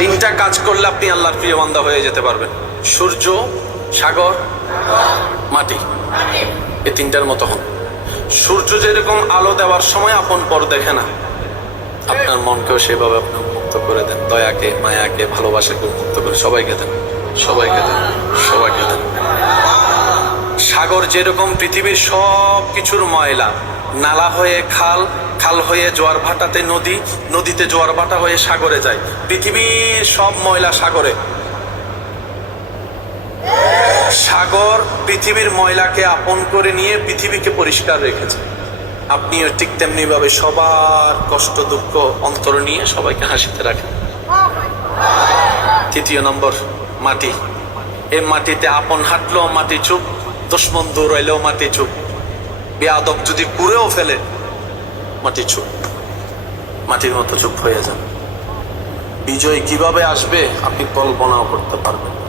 তিনটা কাজ করলে আপনি আল্লাহর প্রিয় বান্দা হয়ে যেতে পারবেন। সূর্য, সাগর, মাটি, এই তিনটার মতো হন। সূর্য যেরকম আলো দেওয়ার সময় আপন পর দেখে না, আপনার মনকেও সেভাবে আপনি মুক্ত করে দেন। দয়াকে, মায়াকে, ভালোবাসাকে মুক্ত করে সবাইকে দেন, সবাইকে দেন, সবাইকে দেন। সাগর যেরকম পৃথিবীর সব কিছুর ময়লা, নালা হয়ে খাল, খাল হয়ে জোয়ার ভাটাতে নদী, নদীতে জোয়ার ভাটা হয়ে সাগরে যায়। পৃথিবীর সব ময়লা সাগরে। সাগর পৃথিবীর ময়লাকে আপন করে নিয়ে পৃথিবীকে পরিষ্কার রেখেছে। আপনিও ঠিক তেমনি ভাবে সবার কষ্ট দুঃখ অন্তর নিয়ে সবাইকে হাসিতে রাখেন। তৃতীয় নম্বর, মাটি। এই মাটিতে আপন হাঁটলেও মাটি চুপ, দুশমন দৌড়াইলেও মাটি চুপ, বেয়াদব যদি পুরেও ফেলে মাটি চুপ, মাটির মতো চুপ হয়ে যান। বিজয় কিভাবে আসবে আপনি কল্পনাও করতে পারবেন না।